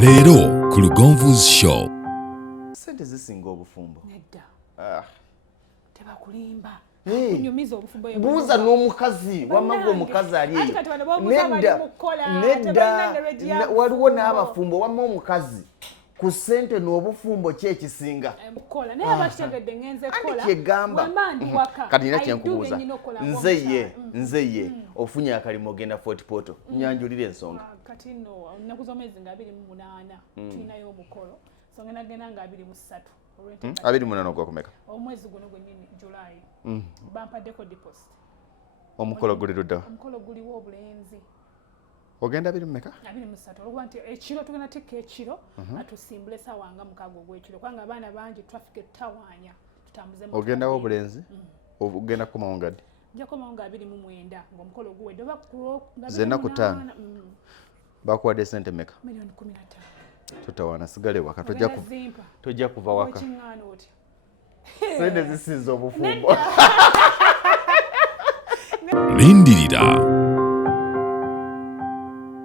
Leero ku Lugonvu's show. Sente zisinga obufumbo. Nedda. Tebakulimba. Kunyumiza obufumbo yo. Buuza n'omukazi, wamagwa omukazi ali eyo. Nedda. Waliwo n'abafumbo wamma omukazi. Ku sente n'obufumbo ki ekisinga? Kola naye abakitegedde ngenze kola. Kyegamba. Kati nina kyenkubuuza. Nze ye. Ofunye akalimo ogenda Fort Portal. Nyanjulira ensonga. Kati no nnaku z'omwezi nga 28 tulinayo omukolo. So ngenda genda nga 23. 28 ogwakumeka. Omwezi guno gwennyini July. Bampaddeko deposit. Omukolo guli ludda. Omukolo guliwo obulenzi. Ogenda 23? 23. Olwo nti ekiro tugenda tekka ekiro atusimbule sawa nga mukago gw'ekiro. Kubanga abaana bangi traffic etawaanya. Tutambuze mu. Ogenda obulenzi? Ogenda kukomawo ngaddi? Nja kukomawo nga 29 ng'omukolo guwedde. Oba ku Zena ku 5. Bakuwadde sente meka? $15,000. Tutawaana sigale waka tojja kuva waka. Sente zisinza obufumbo. Lindirira